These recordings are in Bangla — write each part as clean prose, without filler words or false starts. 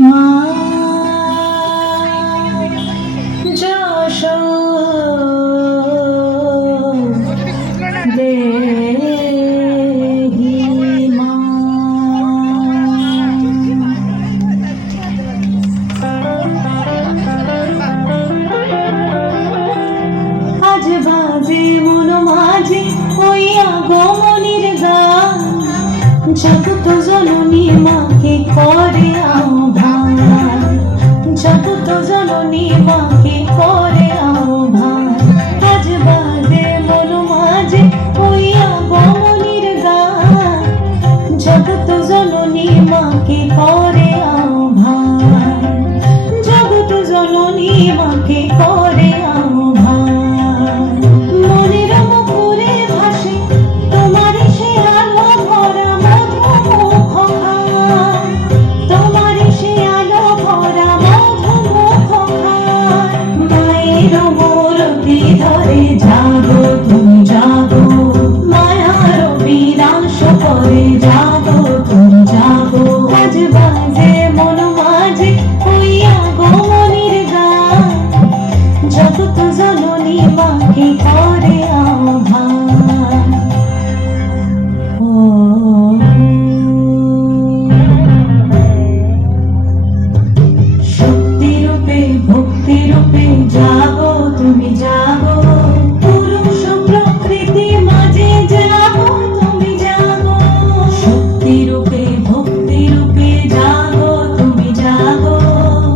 মা যশোদেহি মা। আজ বাজে মন মাঝে ওই আগমনীর গান, জগত জননী মাকে করে আহ্বান, জগত জননী মাকে করে আহ্বান। আজ বাজে মন মাঝে ওই আগমনীর গান, জগত জননী মাকে করে আহ্বান, জগত জননী মাকে করে আহ্বান। মনের মুখরে ভাসে তোমারই সে আলো ভরা মধুমুখ খান, তোমারই সে আলো ভরা মধুমুখ খান। মায়ের মূরতি ধরে জাগো তুমি জাগো, মায়ার বিনাশ করে জাগো তুমি জাগো। আজ বাজে মন মাঝে ওই আগমনীর গান, জগত জননী মাকে করে আহ্বান। ও শক্তি রূপে ভক্তি রূপে জাগো তুমি জাগো, পুরুষ প্রকৃতি মাঝে জাগো তুমি জাগো। শক্তি রূপে ভক্তি রূপে জাগো তুমি জাগো,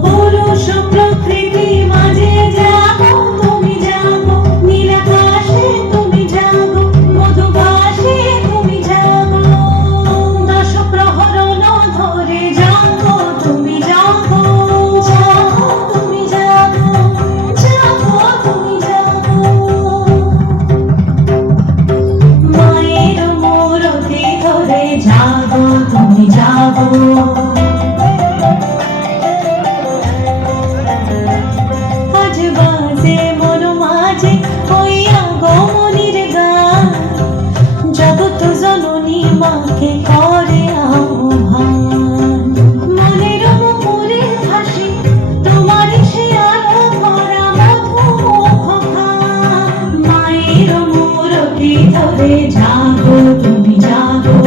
পুরুষ প্রকৃতি মাঝে জাগো তুমি জাগো। নীলাকাশে তুমি জাগো, মধুবাসে তুমি জাগো, দশ প্রহরণ ধরে জাগো তুমি জাগো, জাগো তুমি জাগো, জাগো তুমি জাগো। মায়ের মূরতি ধরে জাগো তুমি জাগো। আজ বাজে মন মাঝে ওই আগমনীর গান, জগত জননী মাকে করে আহ্বান। মনের মুখরে ভাসে তোমারই সে আলো ভরা মধুমুখ খান। মায়ের মূরতি ধরে জাগো তুমি জাগো,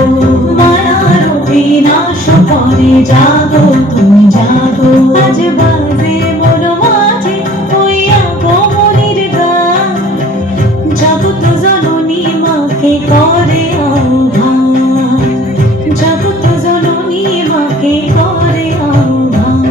মায়ার বিনাশ করে জাগো তুমি জাগো। আজ বাজে মন মাঝে ওই আগমনীর গান, জগত জননী মাকে করে আহ্বান, জগত জননী মাকে করে আহ্বান।